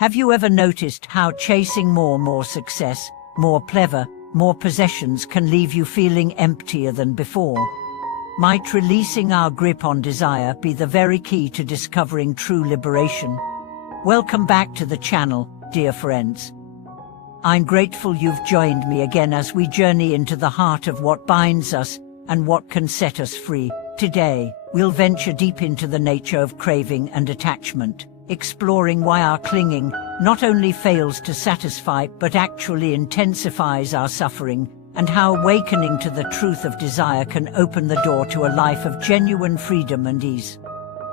Have you ever noticed how chasing more success, more pleasure, more possessions can leave you feeling emptier than before? Might releasing our grip on desire be the very key to discovering true liberation? Welcome back to the channel, dear friends. I'm grateful you've joined me again as we journey into the heart of what binds us and what can set us free. Today, we'll venture deep into the nature of craving and attachment, exploring why our clinging not only fails to satisfy but actually intensifies our suffering, and how awakening to the truth of desire can open the door to a life of genuine freedom and ease.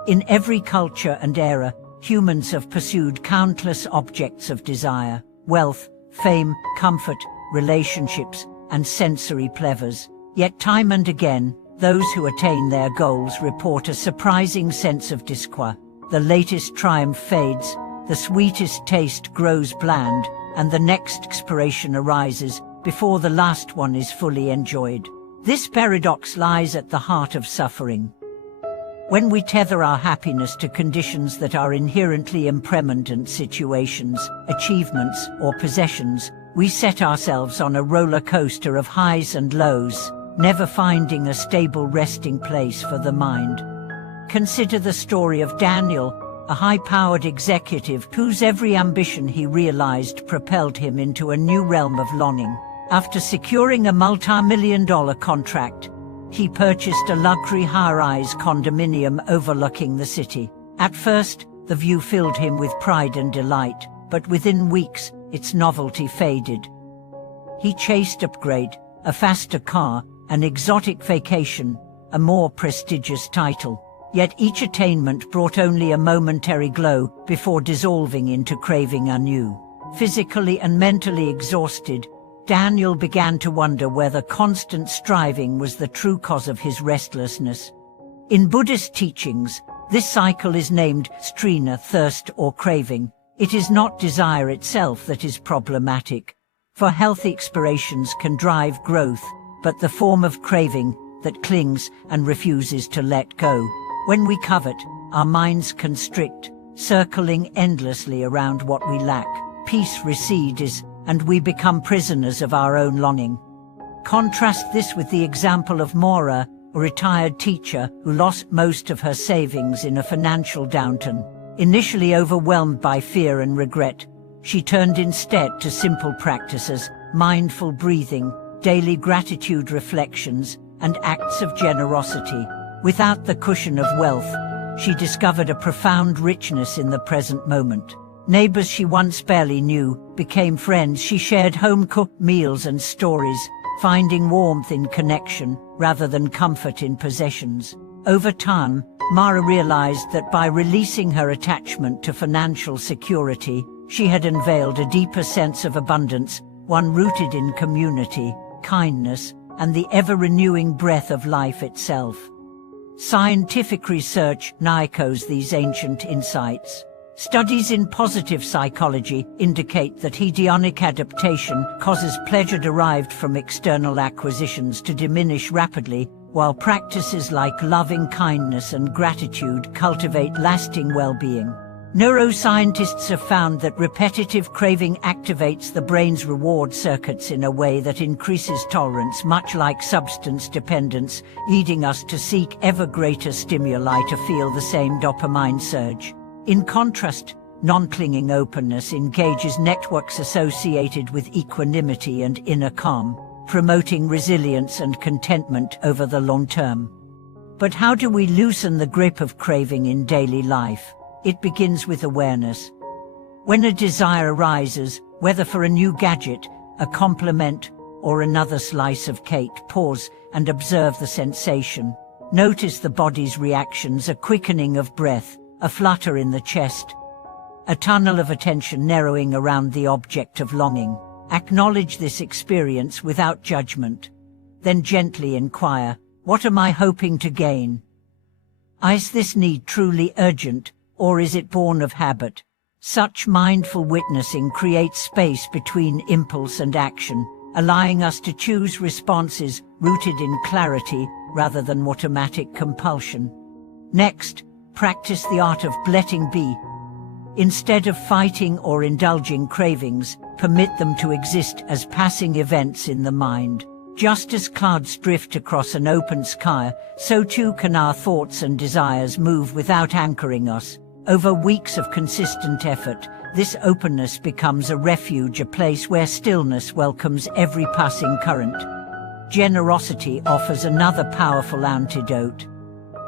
In every culture and era, humans have pursued countless objects of desire: wealth, fame, comfort, relationships, and sensory pleasures. Yet time and again, those who attain their goals report a surprising sense of disquiet. The latest triumph fades, the sweetest taste grows bland, and the next expiration arises before the last one is fully enjoyed. This paradox lies at the heart of suffering. When we tether our happiness to conditions that are inherently impermanent, situations, achievements, or possessions, we set ourselves on a roller coaster of highs and lows, never finding a stable resting place for the mind. Consider the story of Daniel, a high-powered executive whose every ambition he realized propelled him into a new realm of longing. After securing a multi-million-dollar contract, he purchased a luxury high-rise condominium overlooking the city. At first, the view filled him with pride and delight, but within weeks, its novelty faded. He chased upgrade, a faster car, an exotic vacation, a more prestigious title. Yet each attainment brought only a momentary glow before dissolving into craving anew. Physically and mentally exhausted, Daniel began to wonder whether constant striving was the true cause of his restlessness. In Buddhist teachings, this cycle is named strina, thirst or craving. It is not desire itself that is problematic, for healthy aspirations can drive growth, but the form of craving that clings and refuses to let go. When we covet, our minds constrict, circling endlessly around what we lack. Peace recedes, and we become prisoners of our own longing. Contrast this with the example of Maura, a retired teacher who lost most of her savings in a financial downturn. Initially overwhelmed by fear and regret, she turned instead to simple practices: mindful breathing, daily gratitude reflections, and acts of generosity. Without the cushion of wealth, she discovered a profound richness in the present moment. Neighbors she once barely knew became friends. She shared home-cooked meals and stories, finding warmth in connection rather than comfort in possessions. Over time, Mara realized that by releasing her attachment to financial security, she had unveiled a deeper sense of abundance, one rooted in community, kindness, and the ever-renewing breath of life itself. Scientific research now echoes these ancient insights. Studies in positive psychology indicate that hedonic adaptation causes pleasure derived from external acquisitions to diminish rapidly, while practices like loving kindness and gratitude cultivate lasting well-being. Neuroscientists have found that repetitive craving activates the brain's reward circuits in a way that increases tolerance, much like substance dependence, leading us to seek ever greater stimuli to feel the same dopamine surge. In contrast, non-clinging openness engages networks associated with equanimity and inner calm, promoting resilience and contentment over the long term. But how do we loosen the grip of craving in daily life? It begins with awareness. When a desire arises, whether for a new gadget, a compliment, or another slice of cake, pause and observe the sensation. Notice the body's reactions: a quickening of breath, a flutter in the chest, a tunnel of attention narrowing around the object of longing. Acknowledge this experience without judgment. Then gently inquire, what am I hoping to gain? Is this need truly urgent, or is it born of habit? Such mindful witnessing creates space between impulse and action, allowing us to choose responses rooted in clarity rather than automatic compulsion. Next, practice the art of letting be. Instead of fighting or indulging cravings, permit them to exist as passing events in the mind. Just as clouds drift across an open sky, so too can our thoughts and desires move without anchoring us. Over weeks of consistent effort, this openness becomes a refuge, a place where stillness welcomes every passing current. Generosity offers another powerful antidote.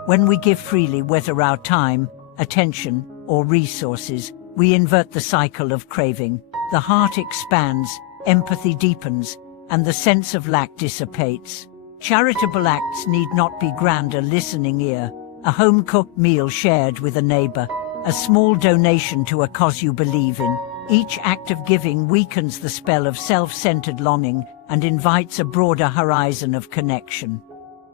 When we give freely, whether our time, attention, or resources, we invert the cycle of craving. The heart expands, empathy deepens, and the sense of lack dissipates. Charitable acts need not be grand: a listening ear, a home-cooked meal shared with a neighbor, a small donation to a cause you believe in. Each act of giving weakens the spell of self-centered longing and invites a broader horizon of connection.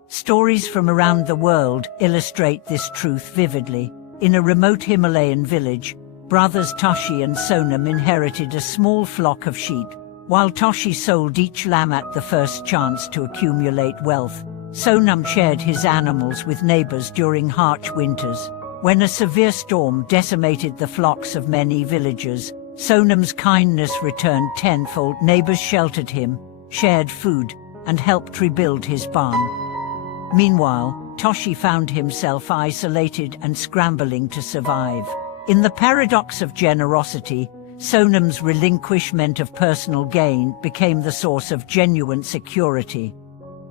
Stories from around the world illustrate this truth vividly. In a remote Himalayan village, brothers Toshi and Sonam inherited a small flock of sheep. While Toshi sold each lamb at the first chance to accumulate wealth, Sonam shared his animals with neighbors during harsh winters. When a severe storm decimated the flocks of many villagers, Sonam's kindness returned tenfold. Neighbors sheltered him, shared food, and helped rebuild his barn. Meanwhile, Toshi found himself isolated and scrambling to survive. In the paradox of generosity, Sonam's relinquishment of personal gain became the source of genuine security.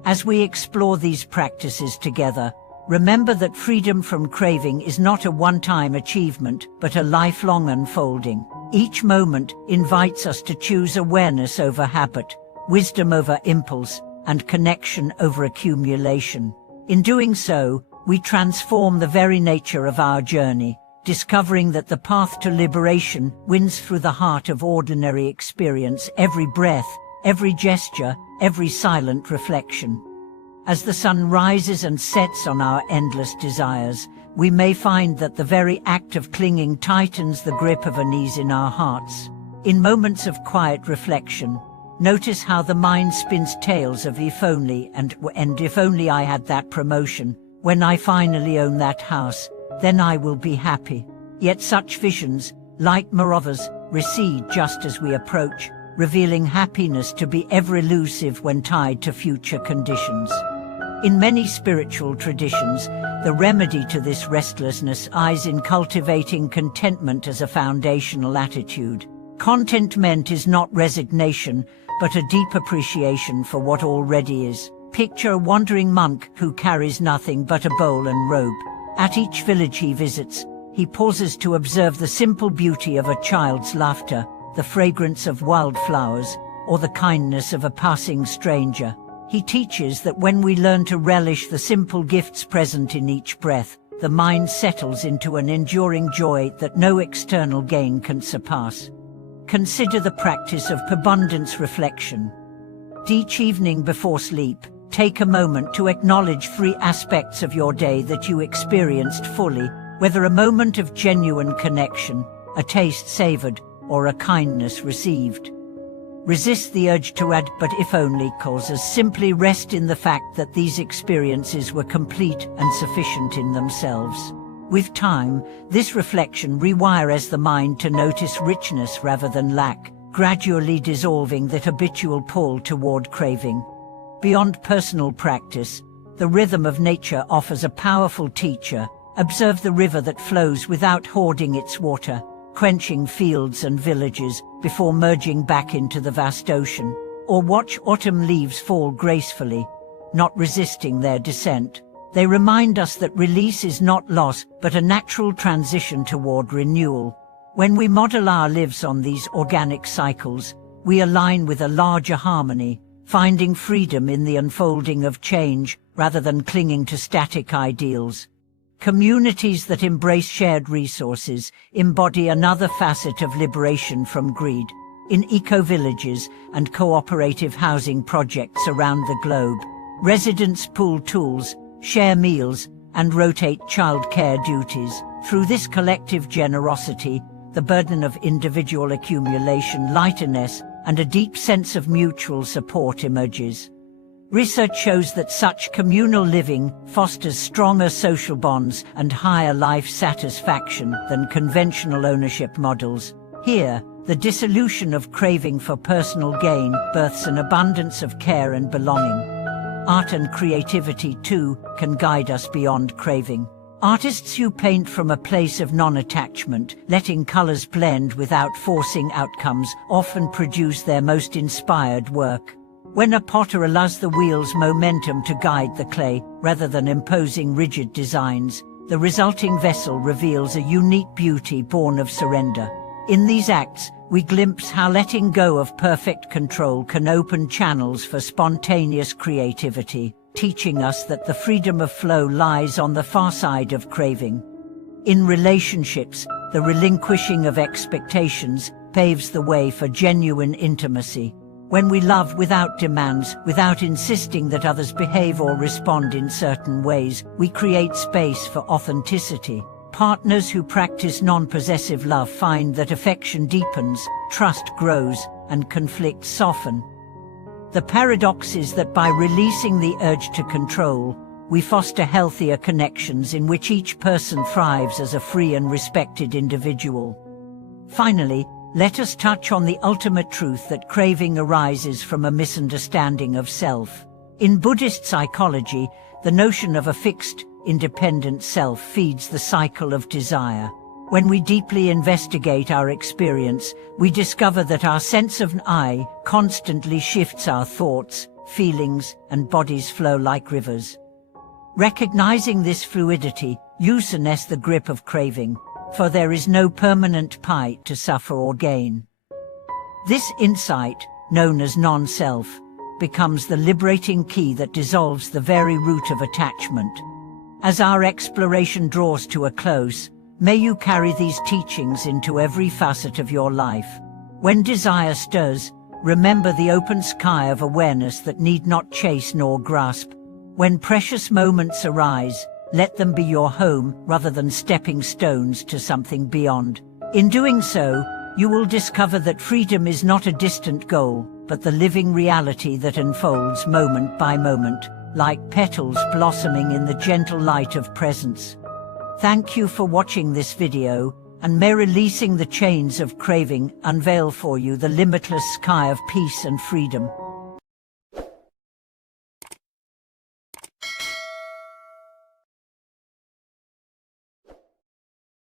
As we explore these practices together, remember that freedom from craving is not a one-time achievement, but a lifelong unfolding. Each moment invites us to choose awareness over habit, wisdom over impulse, and connection over accumulation. In doing so, we transform the very nature of our journey, discovering that the path to liberation winds through the heart of ordinary experience, every breath, every gesture, every silent reflection. As the sun rises and sets on our endless desires, we may find that the very act of clinging tightens the grip of unease in our hearts. In moments of quiet reflection, notice how the mind spins tales of if only and if only I had that promotion, when I finally own that house, then I will be happy. Yet such visions, like marauders, recede just as we approach, revealing happiness to be ever elusive when tied to future conditions. In many spiritual traditions, the remedy to this restlessness lies in cultivating contentment as a foundational attitude. Contentment is not resignation, but a deep appreciation for what already is. Picture a wandering monk who carries nothing but a bowl and robe. At each village he visits, he pauses to observe the simple beauty of a child's laughter, the fragrance of wildflowers, or the kindness of a passing stranger. He teaches that when we learn to relish the simple gifts present in each breath, the mind settles into an enduring joy that no external gain can surpass. Consider the practice of abundance reflection. Each evening before sleep, take a moment to acknowledge 3 aspects of your day that you experienced fully, whether a moment of genuine connection, a taste savored, or a kindness received. Resist the urge to add "but if only" causes. Simply rest in the fact that these experiences were complete and sufficient in themselves. With time, this reflection rewires the mind to notice richness rather than lack, gradually dissolving that habitual pull toward craving. Beyond personal practice, the rhythm of nature offers a powerful teacher. Observe the river that flows without hoarding its water, quenching fields and villages before merging back into the vast ocean. Or watch autumn leaves fall gracefully, not resisting their descent. They remind us that release is not loss, but a natural transition toward renewal. When we model our lives on these organic cycles, we align with a larger harmony, finding freedom in the unfolding of change rather than clinging to static ideals. Communities that embrace shared resources embody another facet of liberation from greed. In eco-villages and cooperative housing projects around the globe, residents pool tools, share meals, and rotate childcare duties. Through this collective generosity, the burden of individual accumulation lightens, and a deep sense of mutual support emerges. Research shows that such communal living fosters stronger social bonds and higher life satisfaction than conventional ownership models. Here, the dissolution of craving for personal gain births an abundance of care and belonging. Art and creativity, too, can guide us beyond craving. Artists who paint from a place of non-attachment, letting colors blend without forcing outcomes, often produce their most inspired work. When a potter allows the wheel's momentum to guide the clay, rather than imposing rigid designs, the resulting vessel reveals a unique beauty born of surrender. In these acts, we glimpse how letting go of perfect control can open channels for spontaneous creativity, teaching us that the freedom of flow lies on the far side of craving. In relationships, the relinquishing of expectations paves the way for genuine intimacy. When we love without demands, without insisting that others behave or respond in certain ways, we create space for authenticity. Partners who practice non-possessive love find that affection deepens, trust grows, and conflicts soften. The paradox is that by releasing the urge to control, we foster healthier connections in which each person thrives as a free and respected individual. Finally, let us touch on the ultimate truth that craving arises from a misunderstanding of self. In Buddhist psychology, the notion of a fixed, independent self feeds the cycle of desire. When we deeply investigate our experience, we discover that our sense of I constantly shifts our thoughts, feelings, and bodies flow like rivers. Recognizing this fluidity, loosens the grip of craving, for there is no permanent pai to suffer or gain. This insight, known as non-self, becomes the liberating key that dissolves the very root of attachment. As our exploration draws to a close, may you carry these teachings into every facet of your life. When desire stirs, remember the open sky of awareness that need not chase nor grasp. When precious moments arise, let them be your home rather than stepping stones to something beyond. In doing so, you will discover that freedom is not a distant goal, but the living reality that unfolds moment by moment, like petals blossoming in the gentle light of presence. Thank you for watching this video, and may releasing the chains of craving unveil for you the limitless sky of peace and freedom.